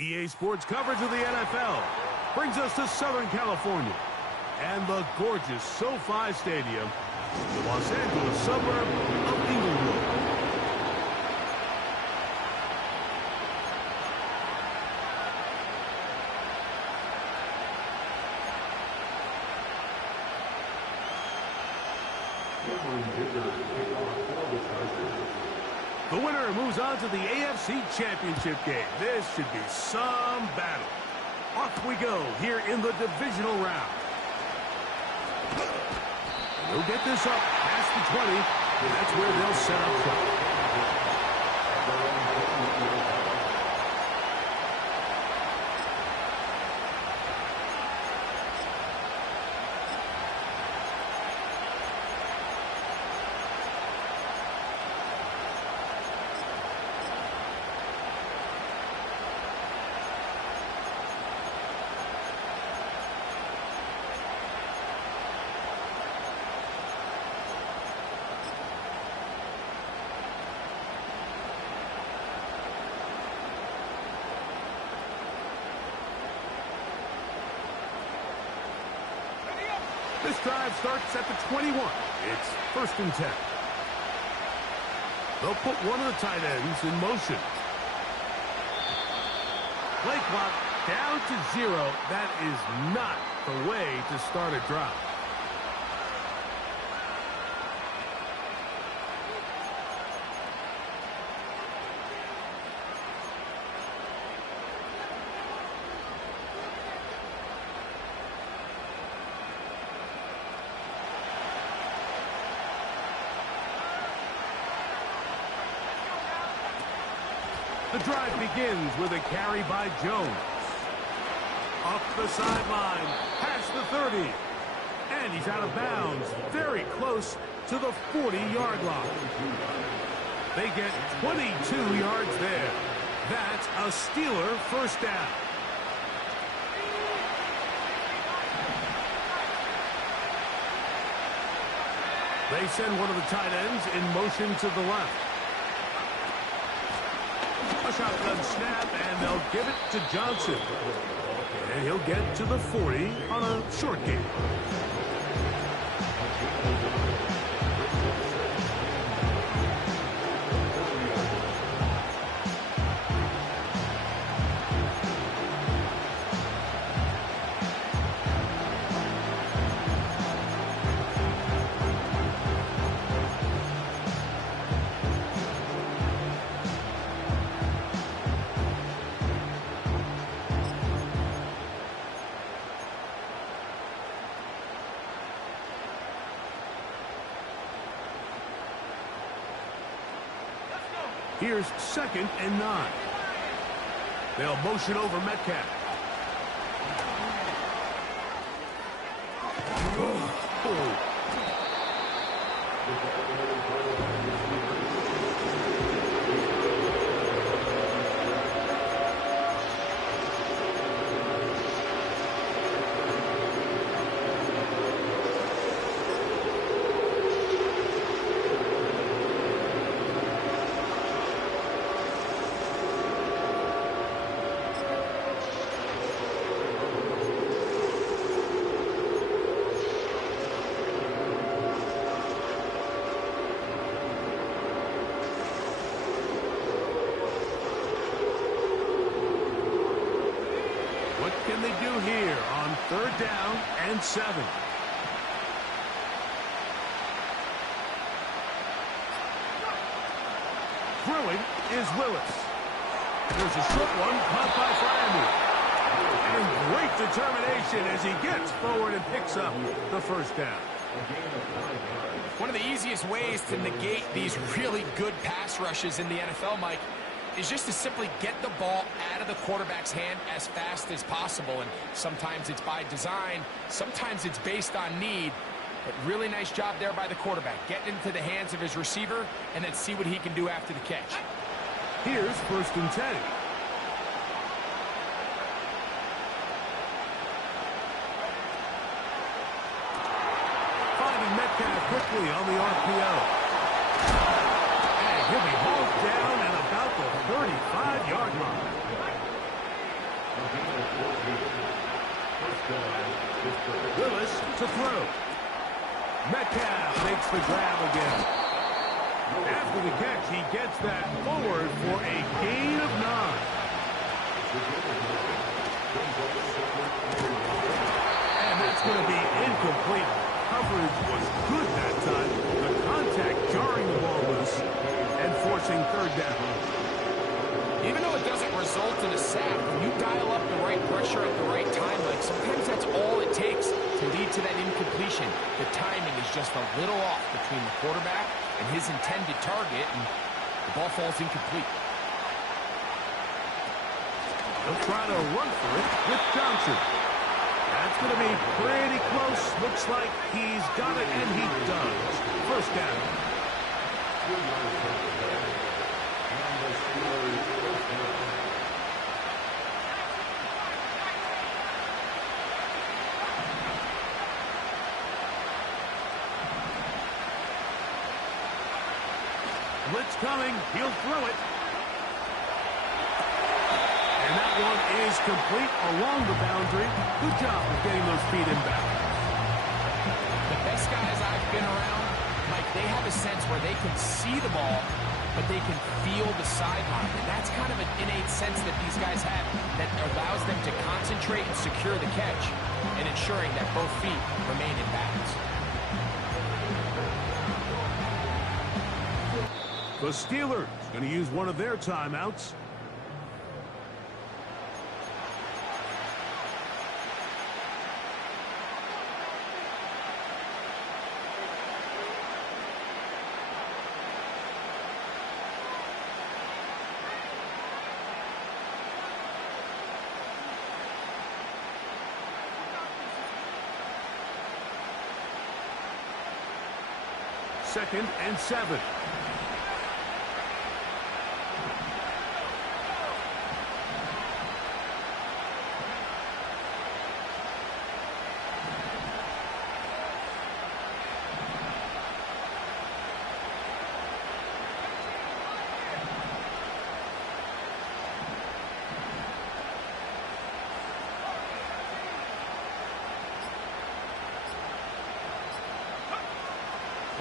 EA Sports coverage of the NFL brings us to Southern California and the gorgeous SoFi Stadium, the Los Angeles suburb of Inglewood. The winner moves on to the AFC Championship game. This should be some battle. Off we go here in the divisional round. They'll get this up past the 20, and that's where they'll set up shop. This drive starts at the 21. It's 1st and 10. They'll put one of the tight ends in motion. Play clock down to 0. That is not the way to start a drive. The drive begins with a carry by Jones. Up the sideline, past the 30. And he's out of bounds, very close to the 40-yard line. They get 22 yards there. That's a Steeler first down. They send one of the tight ends in motion to the left. A shotgun snap, and they'll give it to Johnson. And he'll get to the 40 on a short gain. Here's 2nd and 9. They'll motion over Metcalf. Oh. and 7. Throwing is Willis. There's a short one caught by Fryermuth. And great determination as he gets forward and picks up the first down. One of the easiest ways to negate these really good pass rushes in the NFL, Mike, is just to simply get the ball out of the quarterback's hand as fast as possible. And sometimes it's by design, sometimes it's based on need. But really nice job there by the quarterback, getting into the hands of his receiver and then see what he can do after the catch. Here's 1st and 10. Finding Metcalf quickly on the RPO. And he'll be hauled down at about the 35-yard line. Willis to throw. Metcalf makes the grab again. After the catch, he gets that forward for a gain of 9. And that's going to be incomplete. Coverage was good that time. The contact jarring the ball loose and forcing 3rd down. Even though it doesn't result in a sack, when you dial up the right pressure at the right time, like sometimes that's all it takes to lead to that incompletion. The timing is just a little off between the quarterback and his intended target, and the ball falls incomplete. He'll try to run for it with Johnson. That's going to be pretty close. Looks like he's got it, and he does. 1st down. Blitz coming. He'll throw it. And that one is complete along the boundary. Good job of getting those feet in bounds. The best guys I've been around, Mike, they have a sense where they can see the ball, but they can feel the sideline. And that's kind of an innate sense that these guys have that allows them to concentrate and secure the catch and ensuring that both feet remain in bounds. The Steelers going to use one of their timeouts. Second and 7.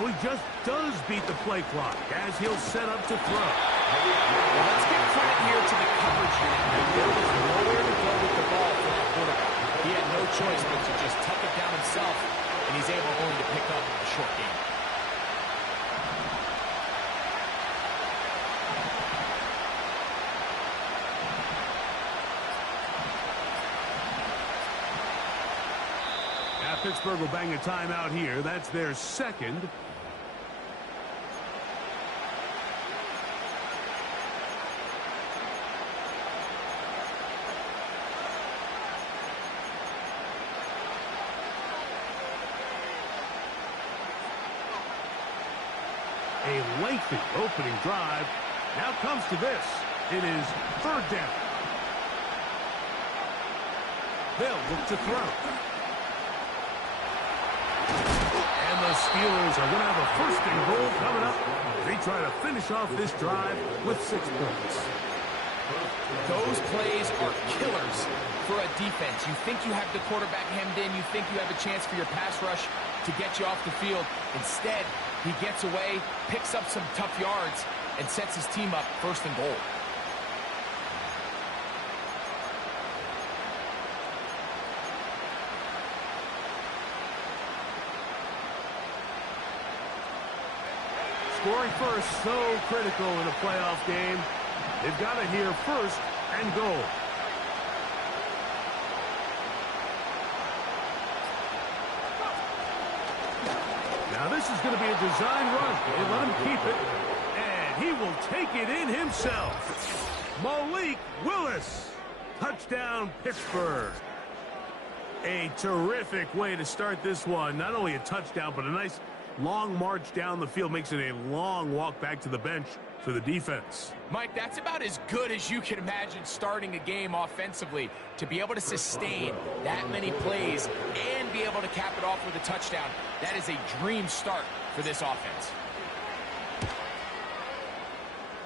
Oh, he just does beat the play clock as he'll set up to throw. Well, let's give credit here to the coverage unit. There was nowhere to go with the ball for that quarterback. He had no choice but to just tuck it down himself, and he's able only to pick up a short gain. Pittsburgh will bang a timeout here. That's their second. A lengthy opening drive. Now comes to this. It is 3rd down. They'll look to throw. And the Steelers are going to have a 1st and goal coming up. They try to finish off this drive with 6 points. Those plays are killers for a defense. You think you have the quarterback hemmed in. You think you have a chance for your pass rush to get you off the field. Instead, he gets away, picks up some tough yards, and sets his team up 1st and goal. Scoring first, so critical in a playoff game. They've got to hear first and goal. Now this is going to be a design run. They let him keep it, and he will take it in himself. MALIK Willis. Touchdown, Pittsburgh. A terrific way to start this one. Not only a touchdown, but a nice long march down the field. Makes it a long walk back to the bench for the defense. Mike, that's about as good as you can imagine starting a game offensively. To be able to sustain that many plays and be able to cap it off with a touchdown, that is a dream start for this offense.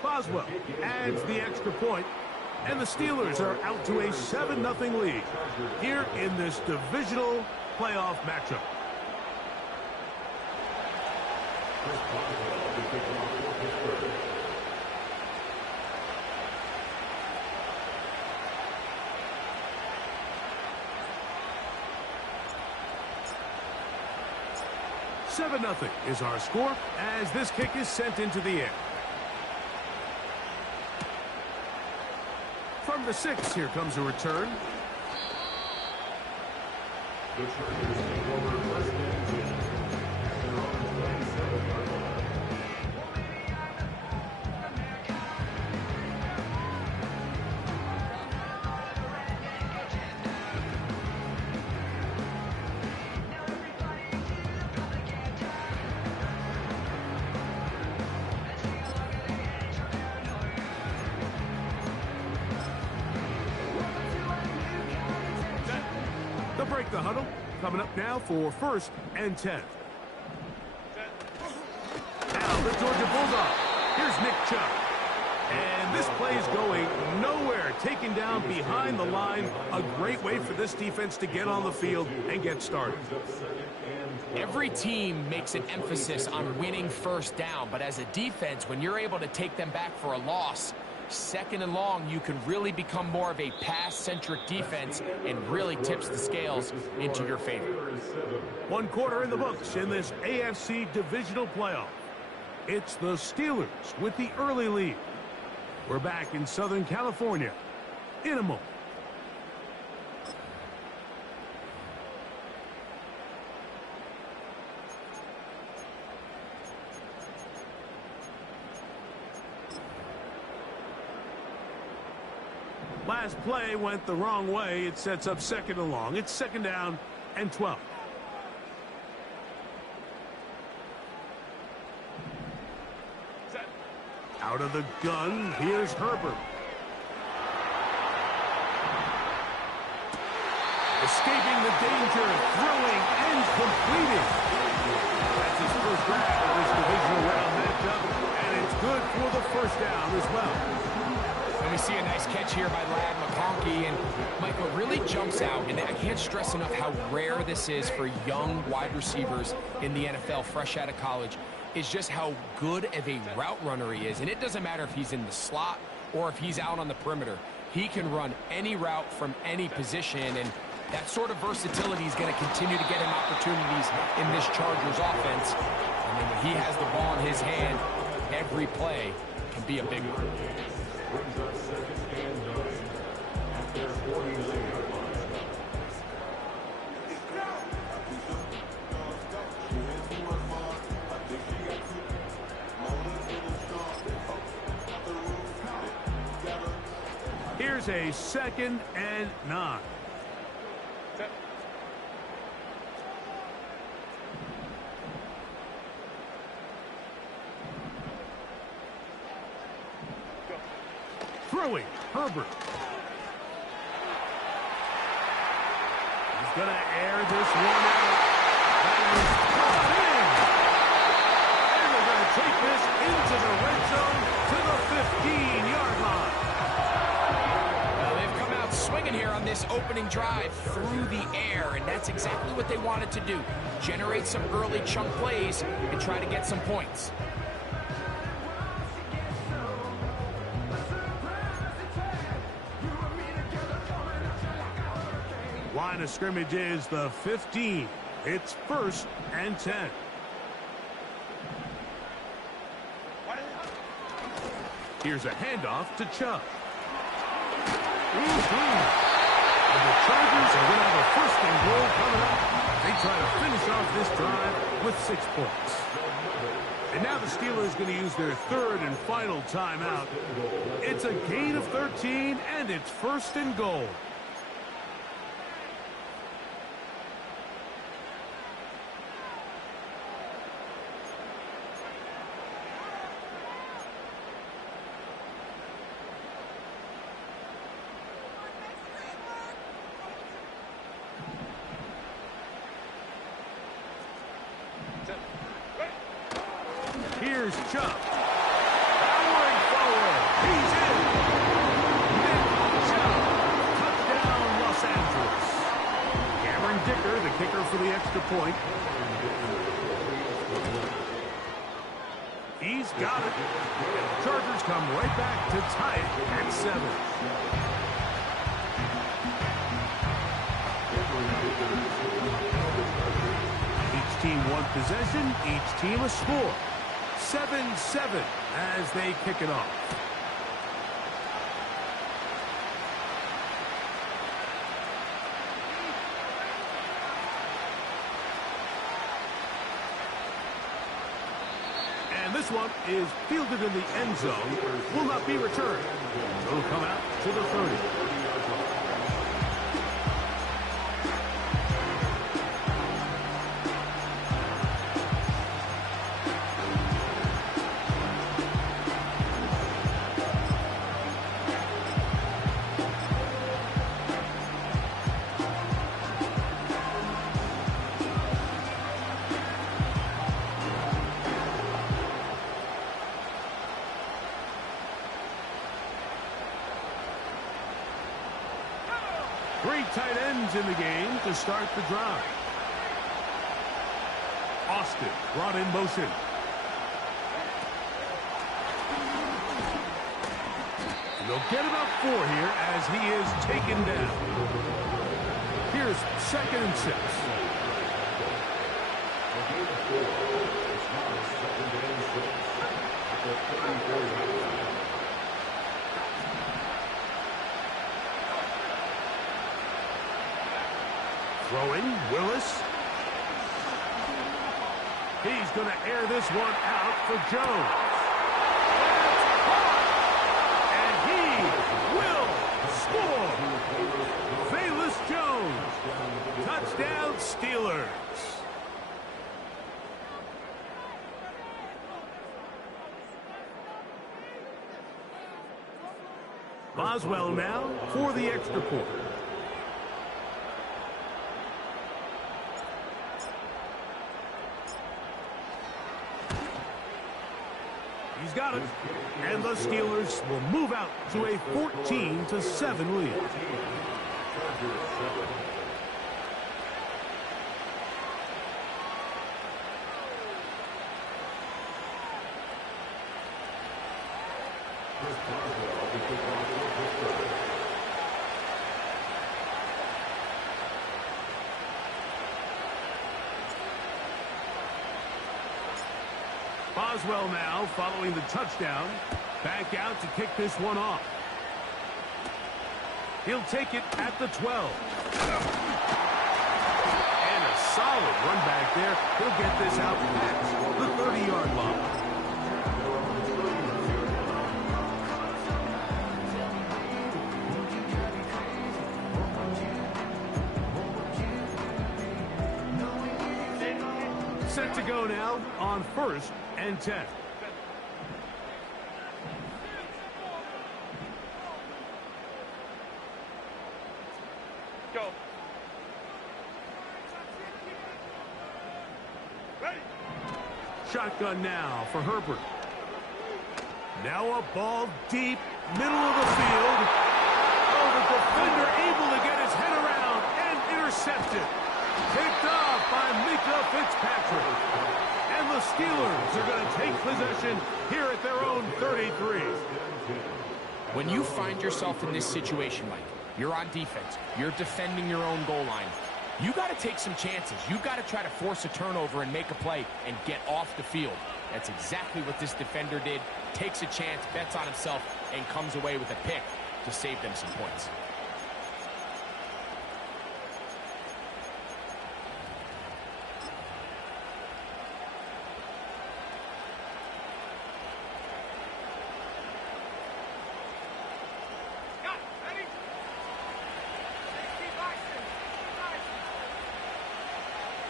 Boswell adds the extra point, and the Steelers are out to a 7-0 lead here in this divisional playoff matchup. Seven 0 is our score as this kick is sent into the air. From the 6, here comes a return. They'll break the huddle. Coming up now for 1st and 10. Now the Georgia Bulldog. Here's Nick Chubb. And this play is going nowhere. Taken down behind the line. A great way for this defense to get on the field and get started. Every team makes an emphasis on winning first down, but as a defense, when you're able to take them back for a loss, 2nd and long, you can really become more of a pass-centric defense and really tips the scales into your favor. 1 quarter in the books in this AFC divisional playoff. It's the Steelers with the early lead. We're back in Southern California in a moment. Last play went the wrong way. It sets up 2nd and long. It's 2nd down and 12. Set. Out of the gun, here's Herbert. Escaping the danger, throwing and completing. That's his first grab of this divisional round matchup, and it's good for the 1st down as well. And we see a nice catch here by Lad McConkey, and Mike, what really jumps out, and I can't stress enough how rare this is for young wide receivers in the NFL fresh out of college, is just how good of a route runner he is. And it doesn't matter if he's in the slot or if he's out on the perimeter. He can run any route from any position, and that sort of versatility is going to continue to get him opportunities in this Chargers offense. I mean, when he has the ball in his hand, every play can be a big one. Here's a 2nd and 9. Throwing, Herbert. He's going to air this one out. And it's caught in. And they're going to take this into the red zone to the 15-yard line. Well, they've come out swinging here on this opening drive through the air, and that's exactly what they wanted to do. Generate some early chunk plays and try to get some points. Line of scrimmage is the 15. It's 1st and 10. Here's a handoff to Chubb. And the Chargers are going to have a first and goal coming up. They try to finish off this drive with 6 points. And now the Steelers going to use their third and final timeout. It's a gain of 13, and it's first and goal. Here's Chubb. Powering forward. He's in. Nick Chubb. Touchdown, Los Angeles. Cameron Dicker, the kicker for the extra point. He's got it. And the Chargers come right back to tie it at 7. Each team one possession, each team a score. 7-7 as they kick it off. And this one is fielded in the end zone. Will not be returned. It'll come out to the 30. Three tight ends in the game to start the drive. Austin brought in motion. And they'll get about 4 here as he is taken down. Here's 2nd and 6. Throwing, Willis. He's going to air this one out for Jones. And he will score. WILLIS Jones. Touchdown, Steelers. Boswell now for the extra point. He's got it. And the Steelers will move out to a 14-7 lead. Boswell now following the touchdown. Back out to kick this one off. He'll take it at the 12. And a solid run back there. He'll get this out past the 30-yard line. Set to go now on 1st and 10. Go. Ready. Shotgun now for Herbert. Now a ball deep, middle of the field. Oh, the defender able to get his head around and intercepted. Picked off by Mika Fitzpatrick. And the Steelers are going to take possession here at their own 33. When you find yourself in this situation, Mike, you're on defense, you're defending your own goal line. You got to take some chances. You got to try to force a turnover and make a play and get off the field. That's exactly what this defender did. Takes a chance, bets on himself, and comes away with a pick to save them some points.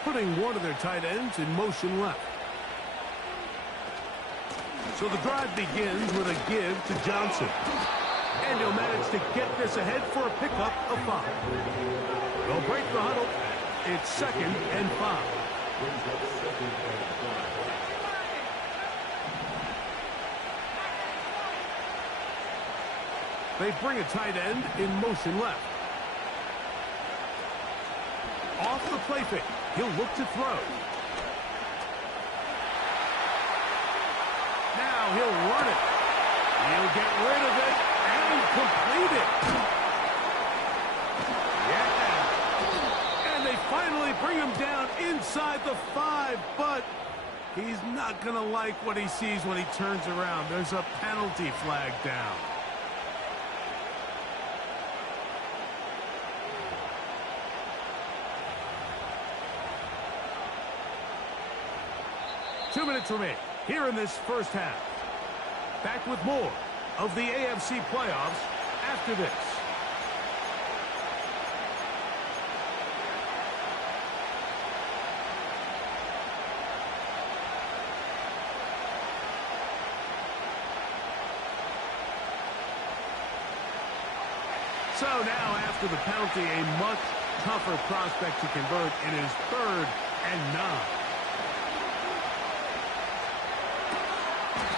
Putting one of their tight ends in motion left. So the drive begins with a give to Johnson. And he'll manage to get this ahead for a pickup of 5. They'll break the huddle. It's 2nd and 5. They bring a tight end in motion left. Off the play fake. He'll look to throw. Now he'll run it. He'll get rid of it and complete it. Yeah. And they finally bring him down inside the 5, but he's not going to like what he sees when he turns around. There's a penalty flag down. Two minutes remain here in this first half. Back with more of the AFC playoffs after this. So now after the penalty, a much tougher prospect to convert. It is 3rd and 9.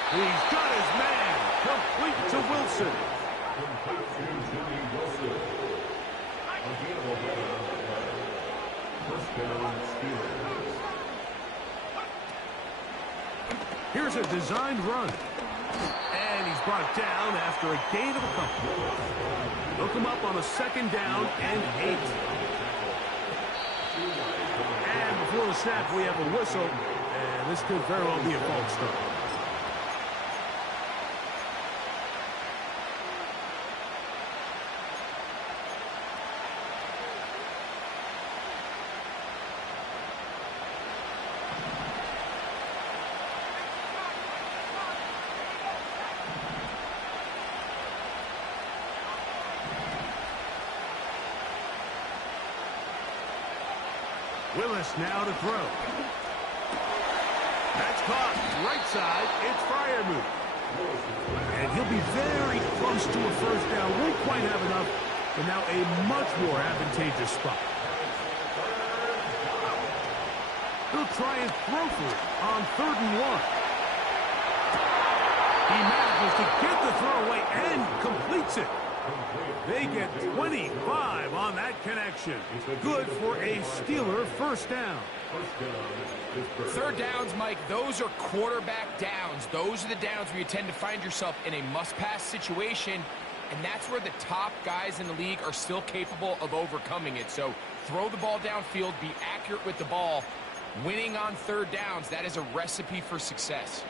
He's got his man. Complete to Wilson. Here's a designed run. And he's brought down after a gain of a couple. They'll come up on a 2nd down and 8. And before the snap, we have a whistle. And this could very well be a false start. Willis now to throw. That's caught. Right side. It's Freiermuth. And he'll be very close to a first down. Won't quite have enough, but now a much more advantageous spot. He'll try and throw for it on 3rd and 1. He manages to get the throw away and completes it. They get 25 on that connection. Good for a Steeler first down. 3rd downs, Mike, those are quarterback downs. Those are the downs where you tend to find yourself in a must-pass situation, and that's where the top guys in the league are still capable of overcoming it. So throw the ball downfield, be accurate with the ball. Winning on 3rd downs, that is a recipe for success.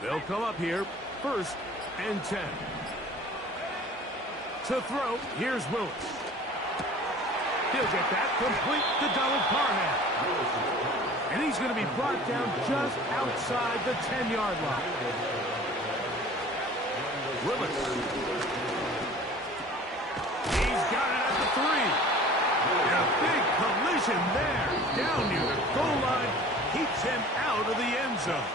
They'll come up here, 1st and 10. To throw, here's Willis. He'll get that complete to Donald Parham. And he's going to be brought down just outside the 10-yard line. Willis. He's got it at the 3. And a big collision there, down near the goal line, keeps him out of the end zone.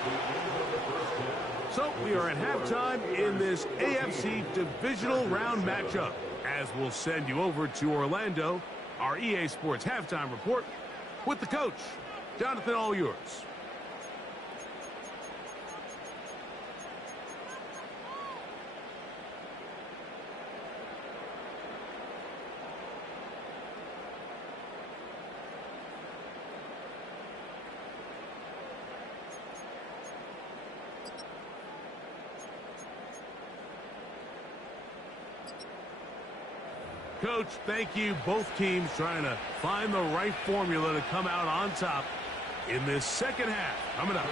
So we are at halftime in this AFC divisional round matchup, as we'll send you over to Orlando, our EA Sports halftime report with the coach. Jonathan, all yours. Coach, thank you. Both teams trying to find the right formula to come out on top in this second half. Coming up.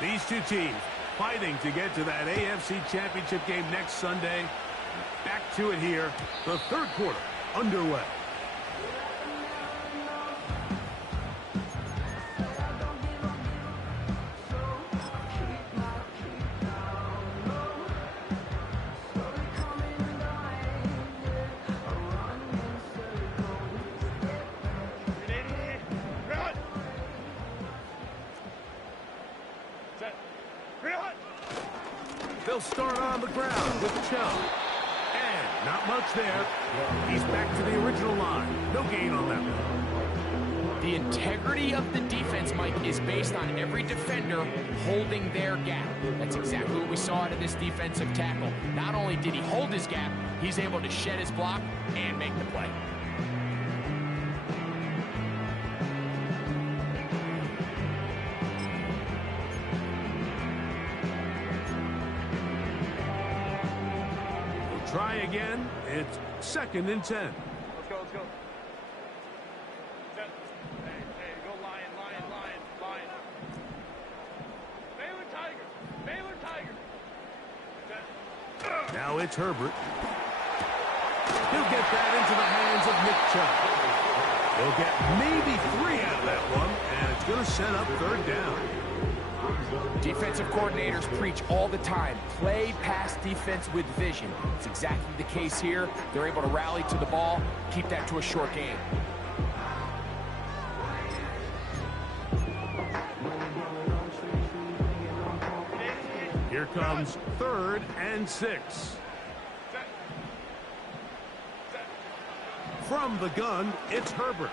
These two teams fighting to get to that AFC Championship game next Sunday. Back to it here. The third quarter underway. They'll start on the ground with Chubb. And not much there. He's back to the original line. No gain on that one. The integrity of the defense, Mike, is based on every defender holding their gap. That's exactly what we saw out of this defensive tackle. Not only did he hold his gap, he's able to shed his block and make the play. Try again. It's 2nd and 10. Let's go, let's go. Hey, go lion. Baylor Tiger. Now it's Herbert. He'll get that into the hands of Nick Chubb. He'll get maybe 3 out of that one, and it's going to set up 3rd down. Defensive coordinators preach all the time, play pass defense with vision. It's exactly the case here. They're able to rally to the ball, keep that to a short game. Here comes 3rd and 6. From the gun, it's Herbert.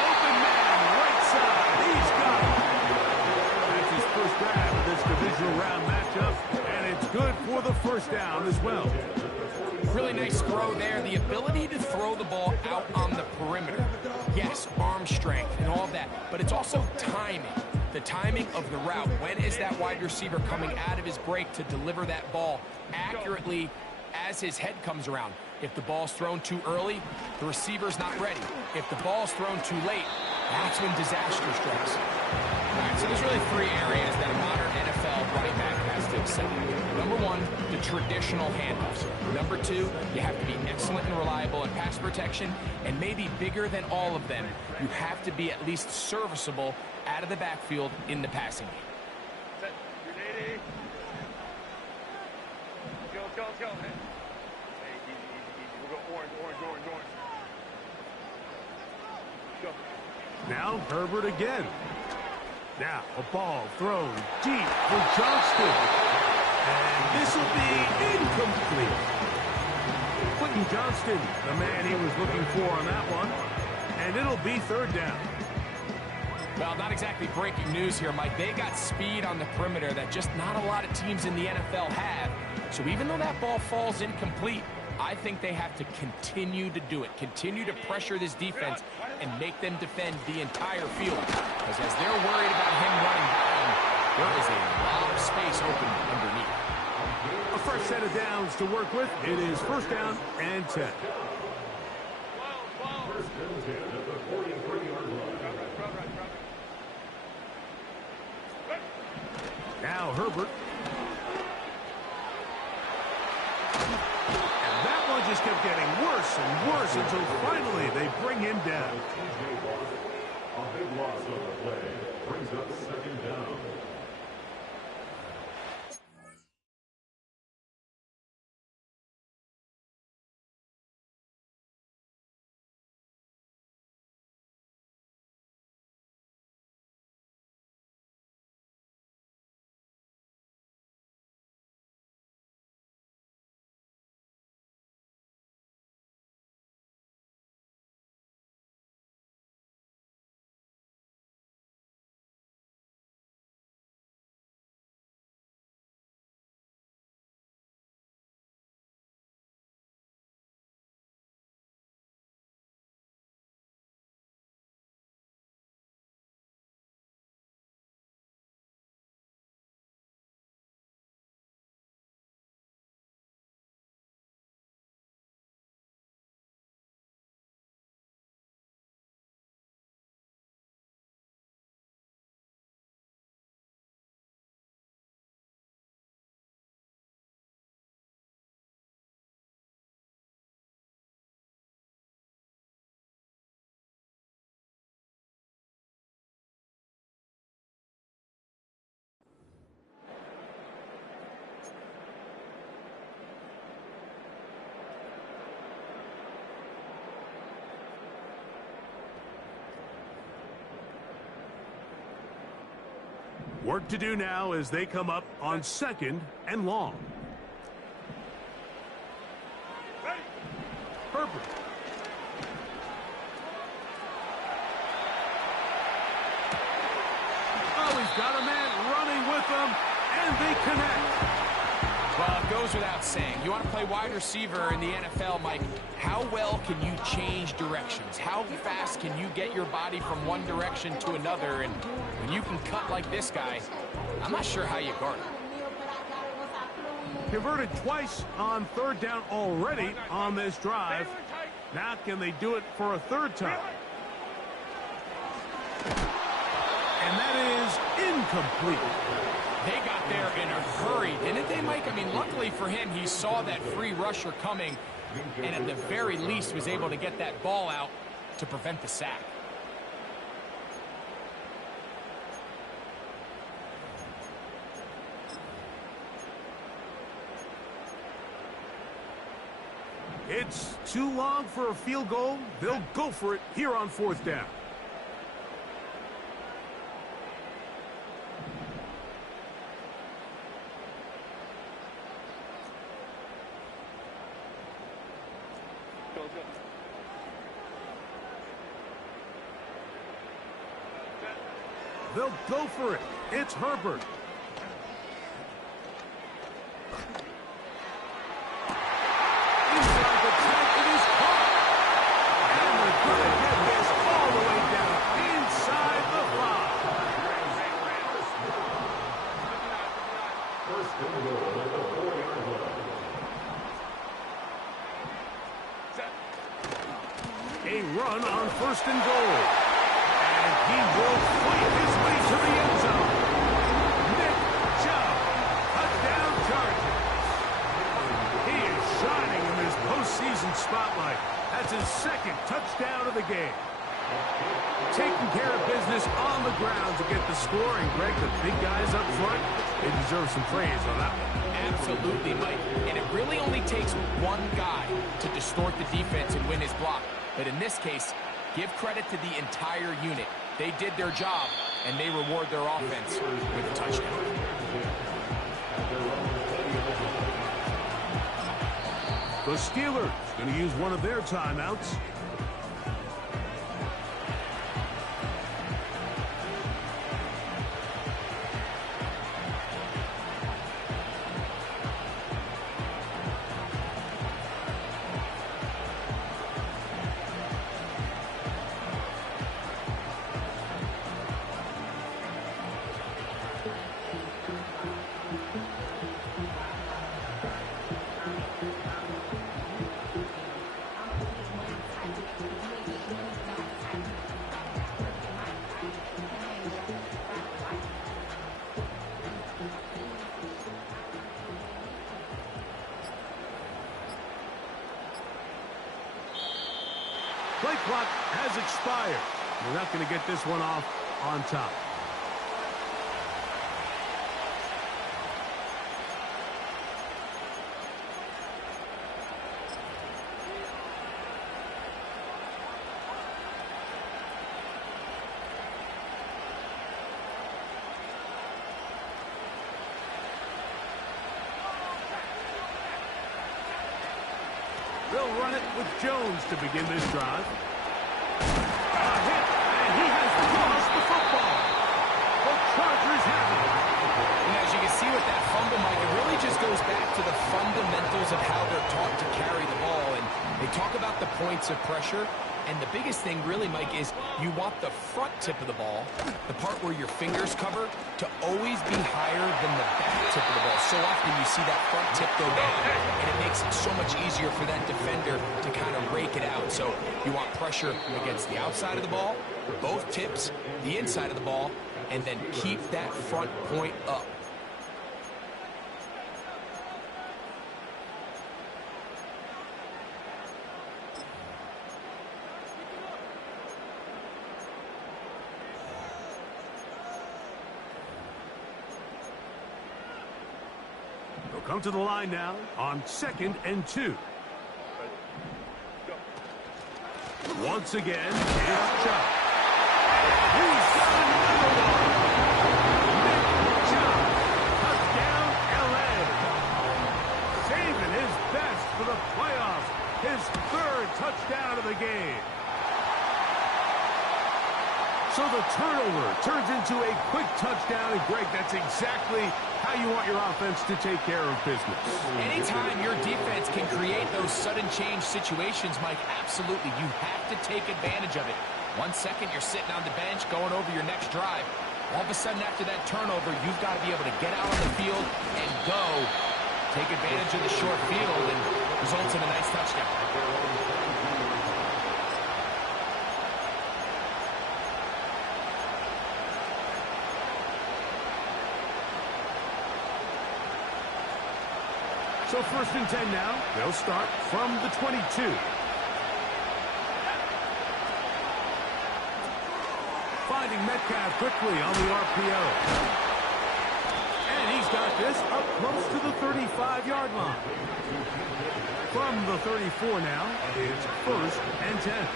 Open man, right side. He's got it. That's his first grab of this divisional round matchup, and it's good for the 1st down as well. Really nice throw there. The ability to throw the ball out on the perimeter. Yes, arm strength and all that, but it's also timing. The timing of the route. When is that wide receiver coming out of his break to deliver that ball accurately as his head comes around? If the ball's thrown too early, the receiver's not ready. If the ball's thrown too late, that's when disaster strikes. All right, so there's really 3 areas that a modern NFL running back has to excel at. Number 1, the traditional handoffs. Number 2, you have to be excellent and reliable in pass protection, and maybe bigger than all of them, you have to be at least serviceable out of the backfield in the passing game. Set. Grenade. Let's go. Hey, easy. We'll go orange. Go. Now Herbert again. Now a ball thrown deep for Johnston. And this will be incomplete. Quentin Johnston, the man he was looking for on that one. And it'll be 3rd down. Well, not exactly breaking news here, Mike. They got speed on the perimeter that just not a lot of teams in the NFL have. So even though that ball falls incomplete, I think they have to continue to do it. Continue to pressure this defense and make them defend the entire field. Because as they're worried about him running down, there is a lot of space open underneath. A fresh set of downs to work with. It is 1st down and 10. Now Herbert. And that one just kept getting worse and worse until finally they bring him down. A big loss on the play brings up 2nd down. Work to do now as they come up on 2nd and long. Herbert. Oh, he's got a man running with him, and they connect. Well, it goes without saying. You want to play wide receiver in the NFL, Mike, how well can you change directions? How fast can you get your body from one direction to another? And when you can cut like this guy, I'm not sure how you guard him. Converted twice on 3rd down already on this drive. Now can they do it for a 3rd time? And that is incomplete. They got there in a hurry, didn't they, Mike? I mean, luckily for him, he saw that free rusher coming and at the very least was able to get that ball out to prevent the sack. It's too long for a field goal. They'll go for it here on 4th down. They'll go for it. It's Herbert. Inside the 10, it is caught. And they're going to get this all the way down inside the 5. First and goal at the 4-yard line. A run on 1st and goal. And he will fight his way to the end zone. Nick Chubb, touchdown Chargers. He is shining in this postseason spotlight. That's his 2nd touchdown of the game. Taking care of business on the ground to get the score. And Greg, the big guys up front, they deserve some praise on that one. Absolutely, Mike. And it really only takes one guy to distort the defense and win his block. But in this case, give credit to the entire unit. They did their job, and they reward their offense with a touchdown. The Steelers going to use one of their timeouts. Play clock has expired. We're not going to get this one off on top. They'll run it with Jones to begin this drive. A hit, and he has lost the football. The Chargers have it. And as you can see with that fumble, Mike, it really just goes back to the fundamentals of how they're taught to carry the ball. And they talk about the points of pressure. And the biggest thing really, Mike, is you want the front tip of the ball, the part where your fingers cover, to always be higher than the back tip of the ball. So often you see that front tip go down, and it makes it so much easier for that defender to kind of rake it out. So you want pressure against the outside of the ball, both tips, the inside of the ball, and then keep that front point up. Come to the line now on 2nd and 2. Once again, it's Chubb. He's got another one. Nick his third touchdown of the game. So the turnover turns into a quick touchdown, and Greg, that's exactly how you want your offense to take care of business. Anytime your defense can create those sudden change situations, Mike, absolutely, you have to take advantage of it. 1 second, you're sitting on the bench, going over your next drive. All of a sudden, after that turnover, you've got to be able to get out on the field and go. Take advantage of the short field, and results in a nice touchdown. So 1st and 10 now. They'll start from the 22. Finding Metcalf quickly on the RPO. And he's got this up close to the 35-yard line. From the 34 now, it's 1st and 10.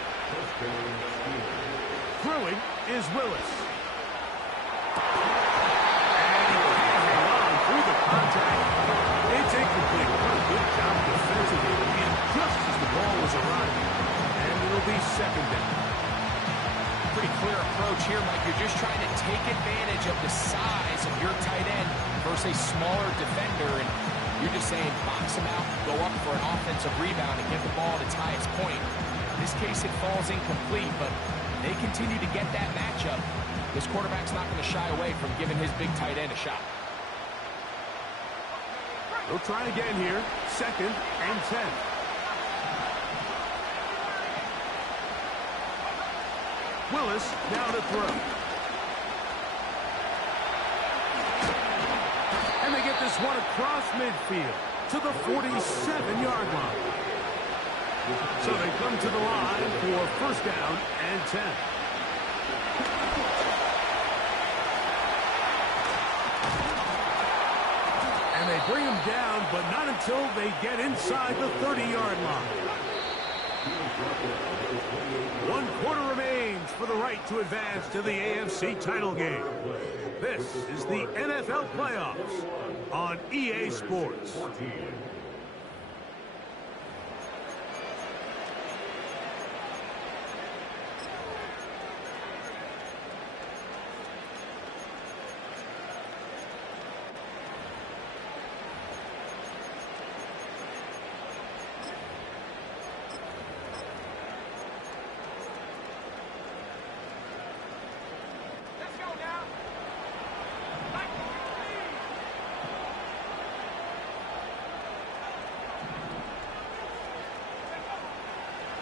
Throwing is Willis. And he can't hang on through the contact. It's incomplete. What a good job defensively, and just as the ball was arriving. And it'll be 2nd down. Pretty clear approach here, Mike. You're just trying to take advantage of the size of your tight end versus a smaller defender, and you're just saying box him out, go up for an offensive rebound, and get the ball at its highest point. In this case, it falls incomplete, but they continue to get that matchup. This quarterback's not going to shy away from giving his big tight end a shot. They'll try again here. 2nd and 10. Willis now to throw. And they get this one across midfield to the 47-yard line. So they come to the line for 1st down and 10. And they bring him down, but not until they get inside the 30-yard line. 1 quarter remains for the right to advance to the AFC title game. This is the NFL playoffs on EA Sports.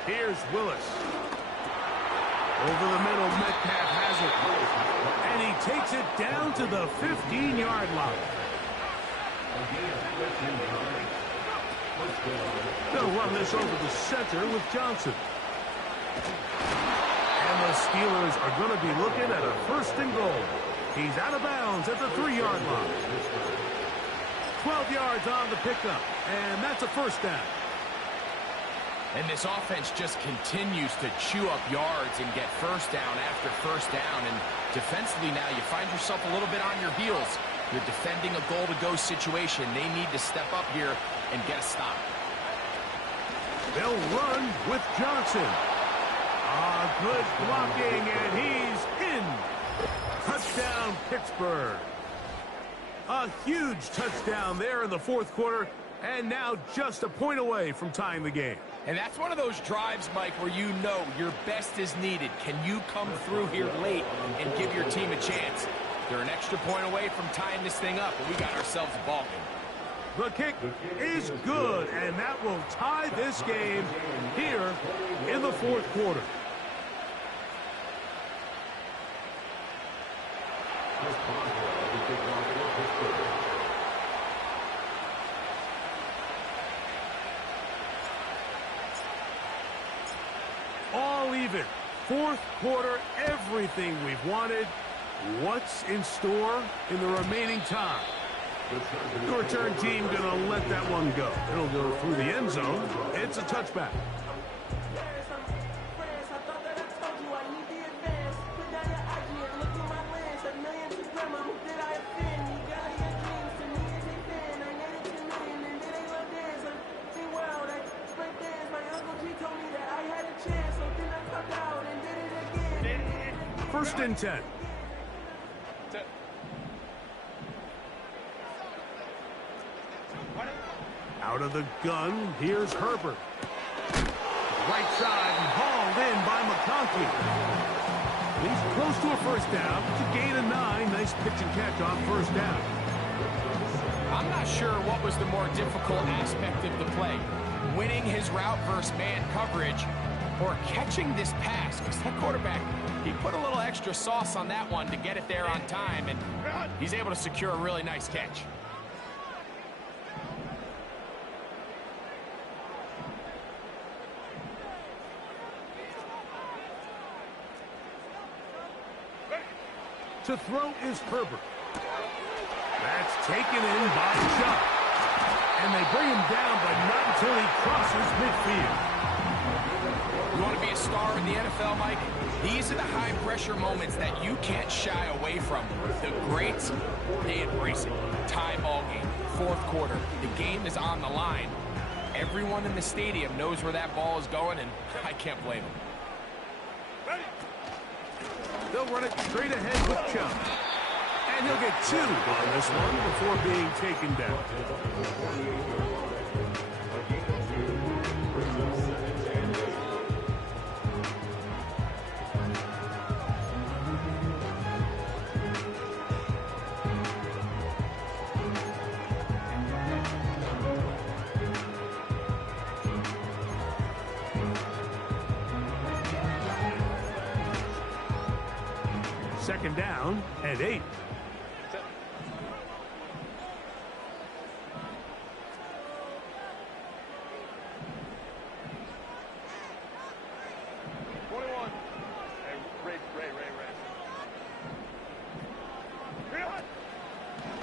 Here's Willis. Over the middle, Metcalf has it. And he takes it down to the 15-yard line. They'll run this over the center with Johnson. And the Steelers are going to be looking at a 1st and goal. He's out of bounds at the 3-yard line. 12 yards on the pickup, and that's a 1st down. And this offense just continues to chew up yards and get 1st down after 1st down. And defensively now, you find yourself a little bit on your heels. You're defending a goal-to-go situation. They need to step up here and get a stop. They'll run with Johnson. Good blocking, and he's in. Touchdown, Pittsburgh. A huge touchdown there in the 4th quarter, and now just a point away from tying the game. And that's one of those drives, Mike, where you know your best is needed. Can you come through here late and give your team a chance? They're an extra point away from tying this thing up, and we got ourselves a ball game. The kick is good, and that will tie this game here in the 4th quarter. All even. 4th quarter, everything we've wanted. What's in store in the remaining time? The return team going to let that one go. It'll go through the end zone. It's a touchback. First and 10. Out of the gun, here's Herbert. Right side and hauled in by McConkey. He's close to a first down. It's a gain of 9. Nice pitch and catch on first down. I'm not sure what was the more difficult aspect of the play. Winning his route versus man coverage or catching this pass. Because that quarterback, he put a little extra sauce on that one to get it there on time. And he's able to secure a really nice catch. To throw is Herbert. That's taken in by Chubb. And they bring him down, but not until he crosses midfield. You want to be a star in the NFL, Mike? These are the high-pressure moments that you can't shy away from. The greats, they embrace it. Tie ball game, fourth quarter. The game is on the line. Everyone in the stadium knows where that ball is going, and I can't blame them. They'll run it straight ahead with Chubb. And he'll get 2 on this one before being taken down. Second down and 8.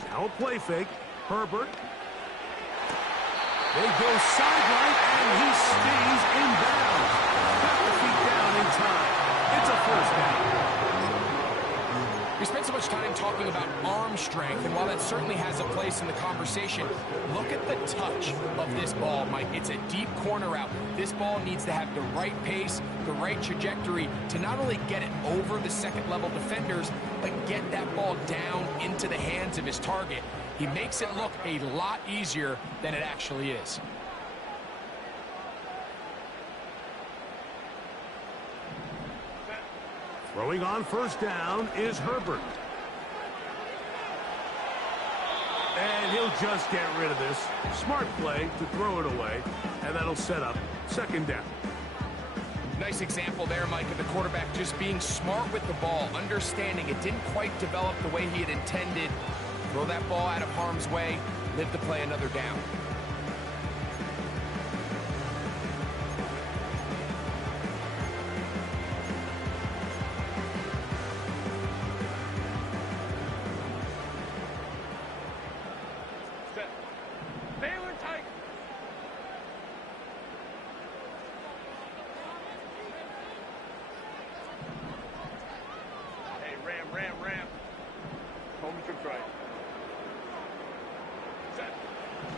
Now a play fake. Herbert. They go sideline, and he stays in bounds. Got the feet down in time. It's a first down. We spent so much time talking about arm strength, and while that certainly has a place in the conversation, look at the touch of this ball, Mike. It's a deep corner route. This ball needs to have the right pace, the right trajectory to not only get it over the second-level defenders, but get that ball down into the hands of his target. He makes it look a lot easier than it actually is. Throwing on first down is Herbert. And he'll just get rid of this. Smart play to throw it away, and that'll set up second down. Nice example there, Mike, of the quarterback just being smart with the ball, understanding it didn't quite develop the way he had intended. Throw that ball out of harm's way, live to play another down.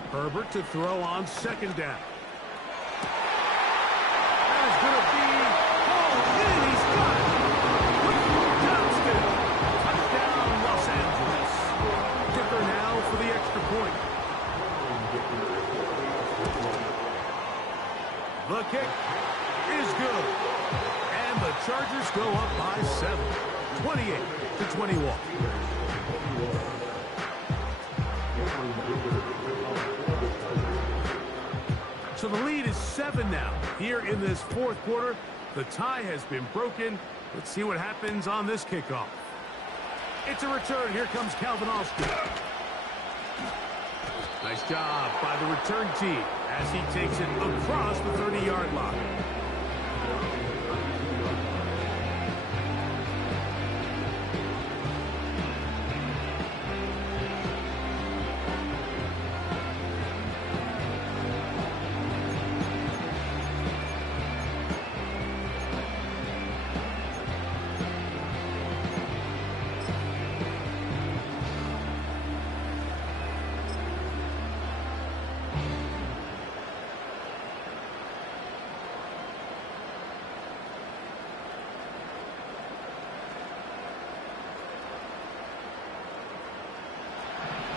Herbert to throw on second down. That is going to be hauled in. He's got it. Quick Johnston. Touchdown, Los Angeles. Kicker now for the extra point. The kick is good. And the Chargers go up by 7. 28-21. So the lead is 7 now. Here in this fourth quarter, the tie has been broken. Let's see what happens on this kickoff. It's a return. Here comes Calvin Austin. Nice job by the return team as he takes it across the 30-yard line.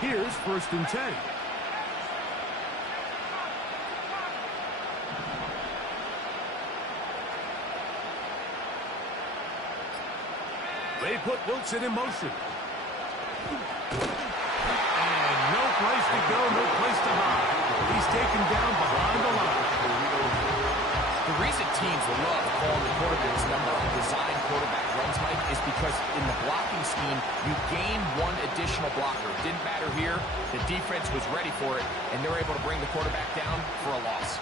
Here's 1st and 10. They put Wilson in motion. And no place to go, no place to hide. He's taken down behind the line. The reason teams love calling the quarterback's number on design quarterback runs, Mike, is because in the blocking scheme, you gain one additional blocker. It didn't matter here. The defense was ready for it, and they're able to bring the quarterback down for a loss.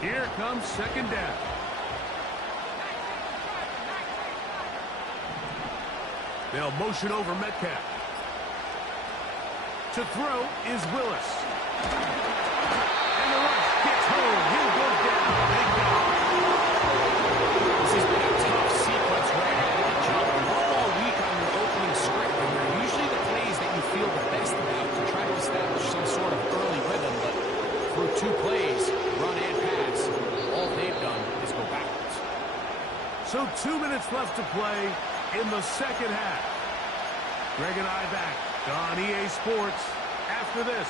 Here comes 2nd down. They'll motion over Metcalf. To throw is Willis. And the rush gets home. He'll go down. They got it. This has been a tough sequence right out of the jump. We're all week on your opening script, and they're usually the plays that you feel the best about to try to establish some sort of early rhythm, but through 2 plays, run and pass, all they've done is go backwards. So 2 minutes left to play in the 2nd half. Greg and I back on EA Sports after this.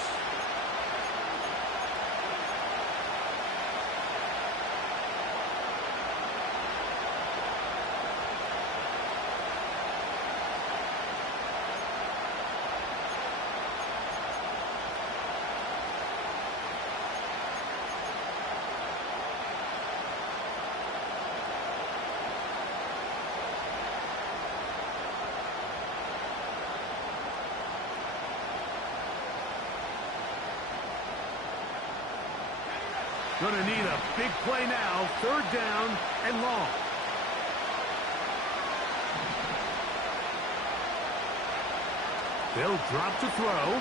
Going to need a big play now. 3rd down and long. They'll drop to throw.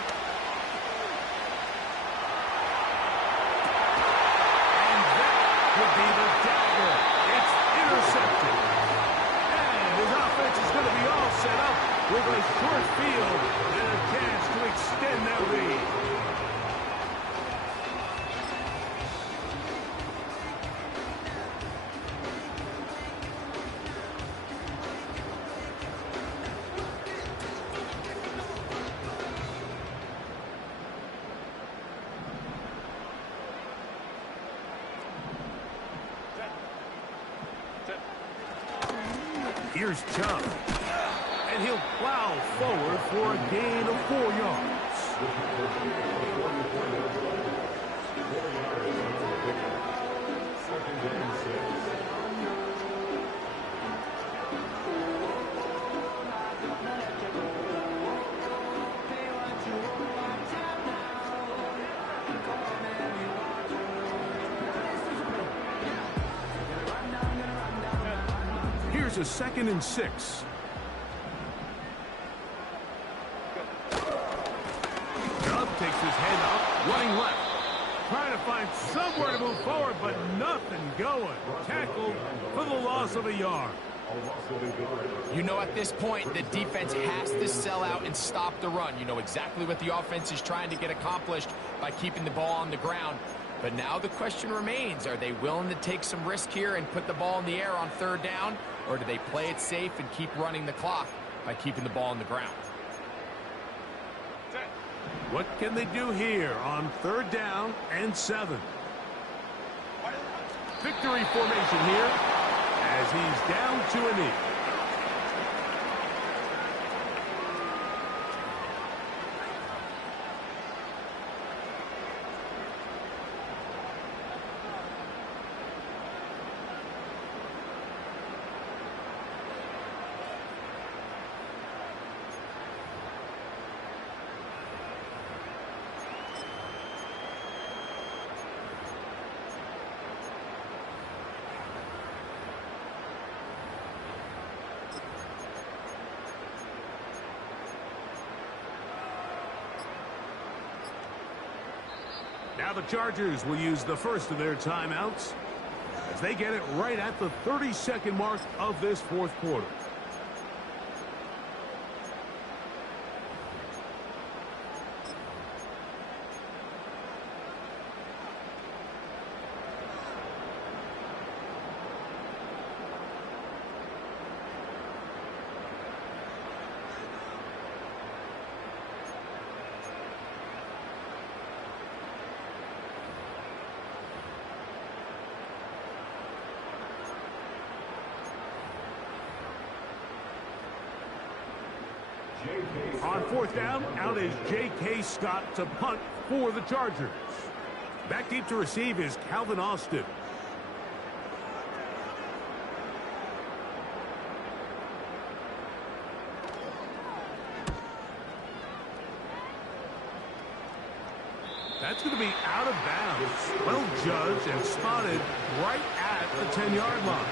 And that would be the dagger. It's intercepted. And his offense is going to be all set up with a short field and a chance to extend their lead. Here's Chubb. And he'll plow forward for a gain of 4 yards. Here's a 2nd and 6. Chubb takes his head up, running left. Trying to find somewhere to move forward, but nothing going. Tackled for the loss of a yard. You know, at this point, the defense has to sell out and stop the run. You know exactly what the offense is trying to get accomplished by keeping the ball on the ground. But now the question remains, are they willing to take some risk here and put the ball in the air on 3rd down? Or do they play it safe and keep running the clock by keeping the ball on the ground? What can they do here on 3rd down and 7? Victory formation here as he's down to a knee. Now the Chargers will use the first of their timeouts. as they get it right at the 30-second mark of this fourth quarter. On fourth down, out is J.K. Scott to punt for the Chargers. Back deep to receive is Calvin Austin. That's going to be out of bounds. Well judged and spotted right at the 10-yard line.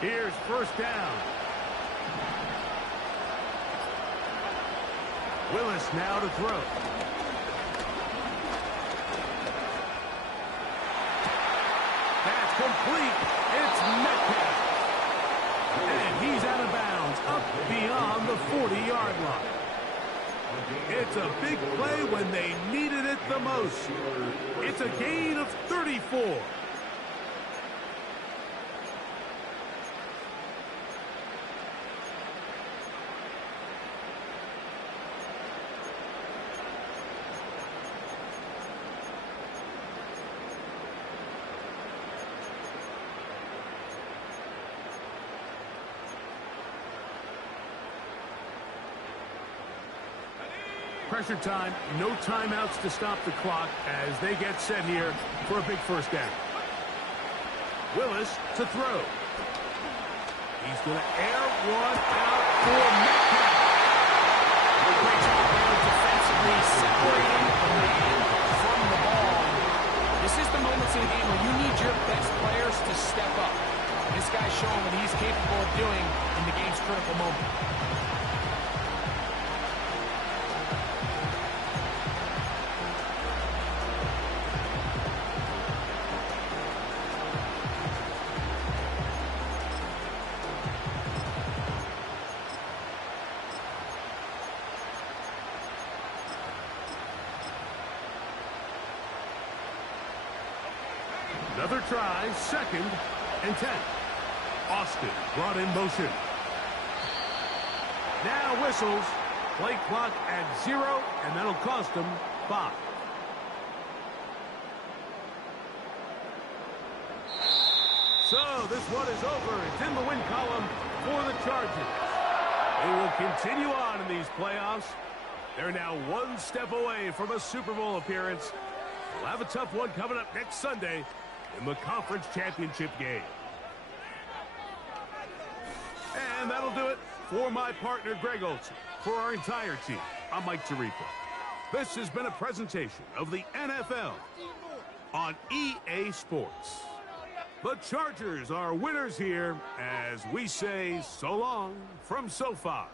Here's first down. Willis now to throw. That's complete. It's Metcalf. And he's out of bounds, up beyond the 40-yard line. It's a big play when they needed it the most. It's a gain of 34. Pressure time, no timeouts to stop the clock as they get set here for a big first down. Willis to throw. He's going to air one out for Metcalf. Great job there defensively separating the man from the ball. This is the moments in the game where you need your best players to step up. This guy's showing what he's capable of doing in the game's critical moment. Another try, 2nd and 10. Austin brought in motion. Now whistles. Play clock at 0, and that'll cost them 5. So this one is over. It's in the win column for the Chargers. They will continue on in these playoffs. They're now one step away from a Super Bowl appearance. We'll have a tough one coming up next Sunday in the conference championship game. And that'll do it for my partner, Greg Olson. For our entire team, I'm Mike Tirico. This has been a presentation of the NFL on EA Sports. The Chargers are winners here as we say so long from SoFi.